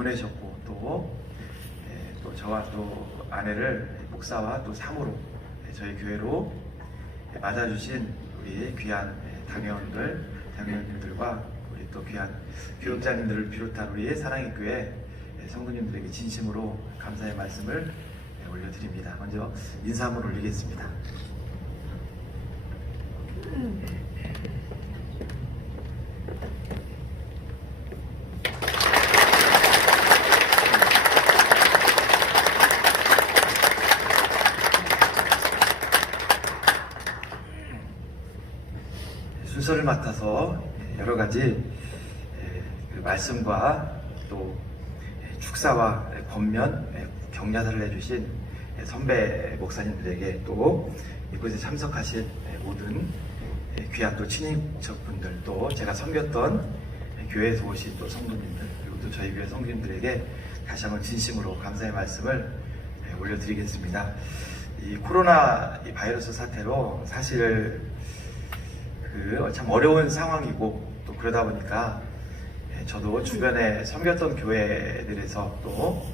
보내셨고 또 저와 또 아내를 목사와 또 사모로 저희 교회로 맞아주신 우리 귀한 당회원님들과 우리 또 귀한 교육자님들을 비롯한 우리 사랑의 교회 성도님들에게 진심으로 감사의 말씀을 올려드립니다. 먼저 인사 한번 올리겠습니다. 순서를 맡아서 여러 가지 말씀과 또 축사와 권면, 격려사를 해주신 선배 목사님들에게 또 이곳에 참석하신 모든 귀한 또 친인척분들, 또 제가 섬겼던 교회에서 오신 또 성도님들, 그리고 또 저희 교회 성도님들에게 다시 한번 진심으로 감사의 말씀을 올려드리겠습니다. 이 코로나 이 바이러스 사태로 사실 참 어려운 상황이고, 또 그러다 보니까 저도 주변에 섬겼던 교회들에서 또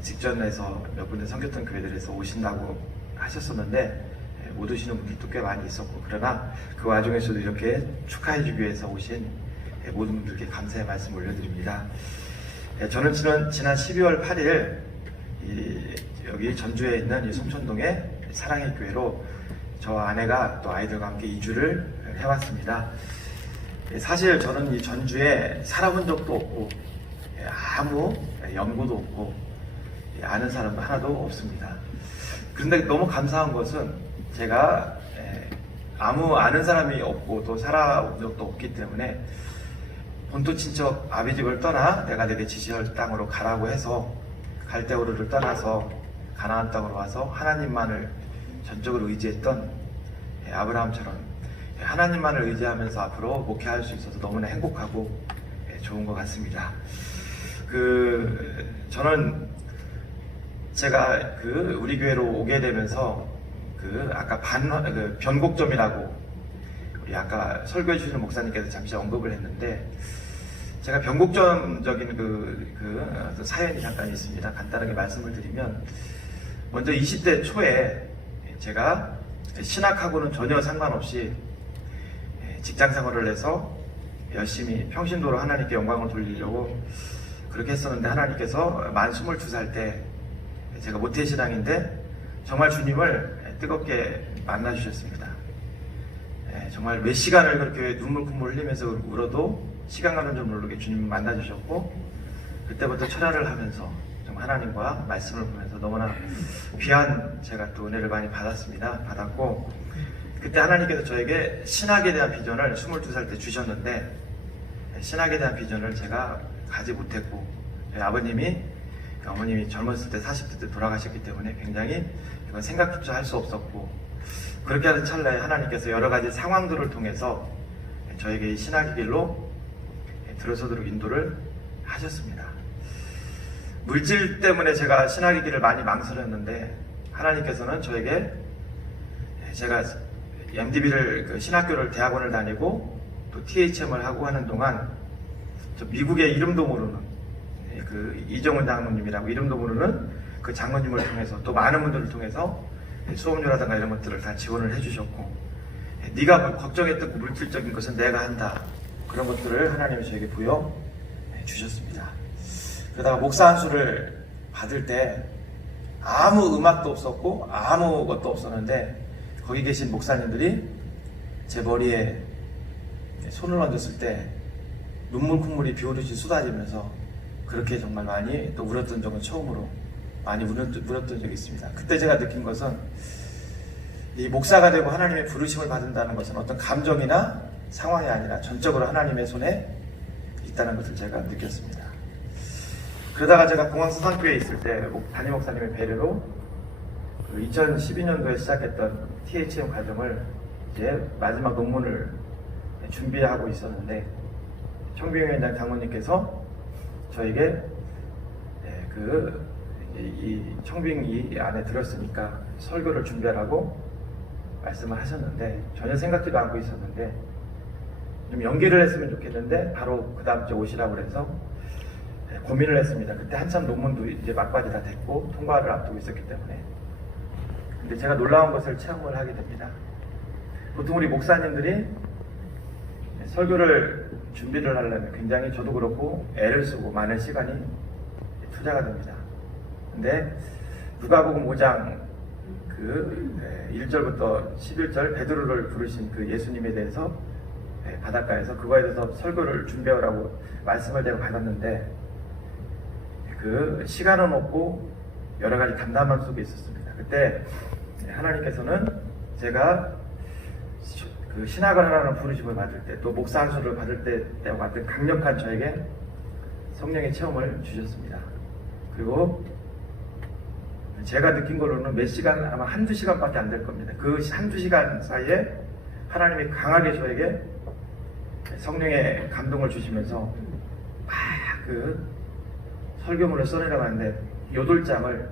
직전에서 몇 군데 섬겼던 교회들에서 오신다고 하셨었는데 못 오시는 분들도 꽤 많이 있었고, 그러나 그 와중에서도 이렇게 축하해주기 위해서 오신 모든 분들께 감사의 말씀 올려드립니다. 저는 지난 12월 8일 여기 전주에 있는 이 송천동의 사랑의 교회로 저와 아내가 또 아이들과 함께 이주를 해왔습니다. 사실 저는 이 전주에 살아본 적도 없고 아무 연고도 없고 아는 사람도 하나도 없습니다. 그런데 너무 감사한 것은 제가 아는 사람이 없고 또 살아본 적도 없기 때문에 본토 친척 아비집을 떠나 내가 내게 지시할 땅으로 가라고 해서 갈대우르를 떠나서 가나안 땅으로 와서 하나님만을 전적으로 의지했던 아브라함처럼 하나님만을 의지하면서 앞으로 목회할 수 있어서 너무나 행복하고 좋은 것 같습니다. 저는 제가 우리 교회로 오게 되면서 아까 변곡점이라고 우리 아까 설교해 주시는 목사님께서 잠시 언급을 했는데, 제가 변곡점적인 사연이 잠깐 있습니다. 간단하게 말씀을 드리면, 먼저 20대 초에 제가 신학하고는 전혀 상관없이 직장 생활을 해서 열심히 평신도로 하나님께 영광을 돌리려고 그렇게 했었는데, 하나님께서 만 22살 때 제가 모태신앙인데 정말 주님을 뜨겁게 만나주셨습니다. 정말 몇 시간을 그렇게 눈물 콧물 흘리면서 울어도 시간 가는 줄 모르게 주님을 만나주셨고, 그때부터 철야를 하면서 정말 하나님과 말씀을 보면서 너무나 귀한 제가 또 은혜를 많이 받았고, 그때 하나님께서 저에게 신학에 대한 비전을 22살 때 주셨는데, 신학에 대한 비전을 제가 가지 못했고, 어머님이 젊었을 때 40대 때 돌아가셨기 때문에 굉장히 이건 생각조차 할 수 없었고, 그렇게 하는 찰나에 하나님께서 여러 가지 상황들을 통해서 저에게 이 신학의 길로 들어서도록 인도를 하셨습니다. 물질 때문에 제가 신학의 길을 많이 망설였는데, 하나님께서는 저에게 제가 MDB를 신학교를 대학원을 다니고 또 THM을 하고 하는 동안 저 미국의 이름도 모르는 이정훈 장로님이라고 이름도 모르는 그 장로님을 통해서 또 많은 분들을 통해서 수업료라든가 이런 것들을 다 지원을 해주셨고, 네가 걱정했던 그 물질적인 것은 내가 한다, 그런 것들을 하나님이 저에게 부여 주셨습니다. 그러다가 목사 안수를 받을 때 아무 음악도 없었고 아무것도 없었는데, 거기 계신 목사님들이 제 머리에 손을 얹었을 때 눈물 콧물이 비오듯이 쏟아지면서 그렇게 정말 많이 또 울었던 적은 처음으로 많이 울었던 적이 있습니다. 그때 제가 느낀 것은 이 목사가 되고 하나님의 부르심을 받는다는 것은 어떤 감정이나 상황이 아니라 전적으로 하나님의 손에 있다는 것을 제가 느꼈습니다. 그러다가 제가 공항서산교회에 있을 때 담임 목사님의 배려로 2012년도에 시작했던 THM 과정을 이제 마지막 논문을 준비하고 있었는데, 청빙위원장 장모님께서 저에게 이 청빙이 안에 들었으니까 설교를 준비하라고 말씀을 하셨는데, 전혀 생각지도 않고 있었는데 좀 연기를 했으면 좋겠는데 바로 그 다음 주에 오시라고 해서 고민을 했습니다. 그때 한참 논문도 이제 막바지 다 됐고 통과를 앞두고 있었기 때문에. 근데 제가 놀라운 것을 체험을 하게 됩니다. 보통 우리 목사님들이 설교를 준비를 하려면 굉장히 저도 그렇고 애를 쓰고 많은 시간이 투자가 됩니다. 근데 누가복음 5장 그 1절부터 11절 베드로를 부르신 그 예수님에 대해서 바닷가에서 그거에 대해서 설교를 준비하라고 말씀을 내가 받았는데 그 시간은 없고 여러 가지 담담함 속에 있었습니다. 그때 하나님께서는 제가 그 신학을 하라는 부르심을 받을 때 또 목사 안수를 받을 때와 같은 강력한 저에게 성령의 체험을 주셨습니다. 그리고 제가 느낀 걸로는 몇 시간, 아마 한두 시간밖에 안 될 겁니다. 그 한두 시간 사이에 하나님이 강하게 저에게 성령의 감동을 주시면서 막 그 설교문을 써내려고 하는데 8장을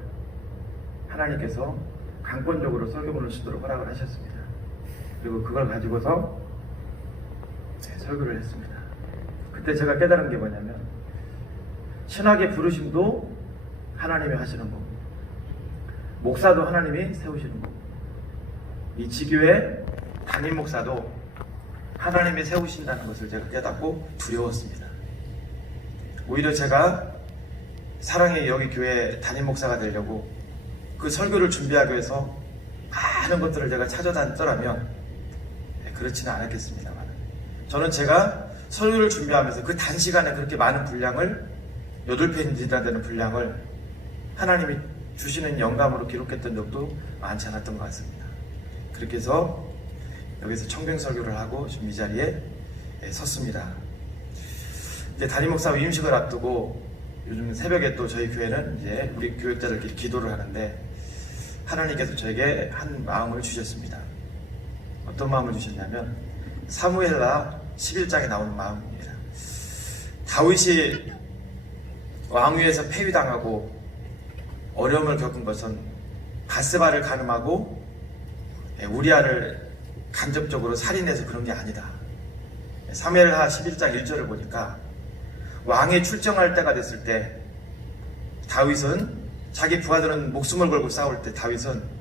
하나님께서 강권적으로 설교문을 쓰도록 허락을 하셨습니다. 그리고 그걸 가지고서 설교를 했습니다. 그때 제가 깨달은 게 뭐냐면 신학의 부르심도 하나님이 하시는 거고 목사도 하나님이 세우시는 거고 이 지교의 담임 목사도 하나님이 세우신다는 것을 제가 깨닫고 두려웠습니다. 오히려 제가 사랑의 여기 교회 담임 목사가 되려고 그 설교를 준비하기 위해서 많은 것들을 제가 찾아다녔더라면 그렇지는 않았겠습니다만 저는 제가 설교를 준비하면서 그 단시간에 그렇게 많은 분량을 8페이지나 되는 분량을 하나님이 주시는 영감으로 기록했던 적도 많지 않았던 것 같습니다. 그렇게 해서 여기서 청빙 설교를 하고 지금 이 자리에 섰습니다. 이제 담임 목사 위임식을 앞두고 요즘 새벽에 또 저희 교회는 이제 우리 교육자들끼리 기도를 하는데 하나님께서 저에게 한 마음을 주셨습니다. 어떤 마음을 주셨냐면 사무엘하 11장에 나오는 마음입니다. 다윗이 왕위에서 폐위당하고 어려움을 겪은 것은 바스바를 간음하고 우리아를 간접적으로 살인해서 그런 게 아니다. 사무엘하 11장 1절을 보니까 왕이 출정할 때가 됐을 때 다윗은 자기 부하들은 목숨을 걸고 싸울 때 다윗은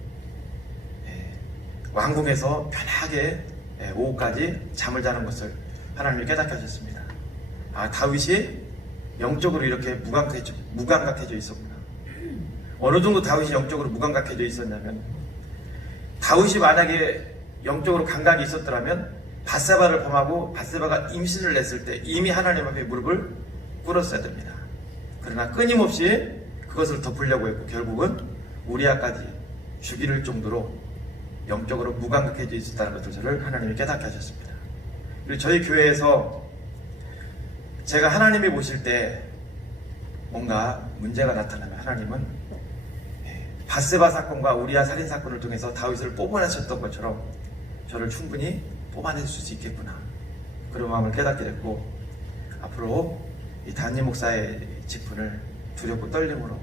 왕궁에서 편하게 오후까지 잠을 자는 것을 하나님이 깨닫게 하셨습니다. 아, 다윗이 영적으로 이렇게 무감각해져 있었구나. 어느 정도 다윗이 영적으로 무감각해져 있었냐면 다윗이 만약에 영적으로 감각이 있었더라면 바세바를 범하고 바세바가 임신을 냈을 때 이미 하나님 앞에 무릎을 꿇었어야 됩니다. 그러나 끊임없이 그것을 덮으려고 했고 결국은 우리아까지 죽일 정도로 영적으로 무감각해져 있었다는 것을 하나님이 깨닫게 하셨습니다. 그리고 저희 교회에서 제가 하나님이 보실 때 뭔가 문제가 나타나면 하나님은 바세바 사건과 우리아 살인 사건을 통해서 다윗을 뽑아내셨던 것처럼 저를 충분히 뽑아내실 수 있겠구나 그런 마음을 깨닫게 됐고 앞으로 이 담임 목사의 직분을 두렵고 떨림으로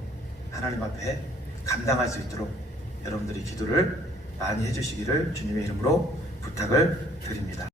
하나님 앞에 감당할 수 있도록 여러분들이 기도를 많이 해주시기를 주님의 이름으로 부탁을 드립니다.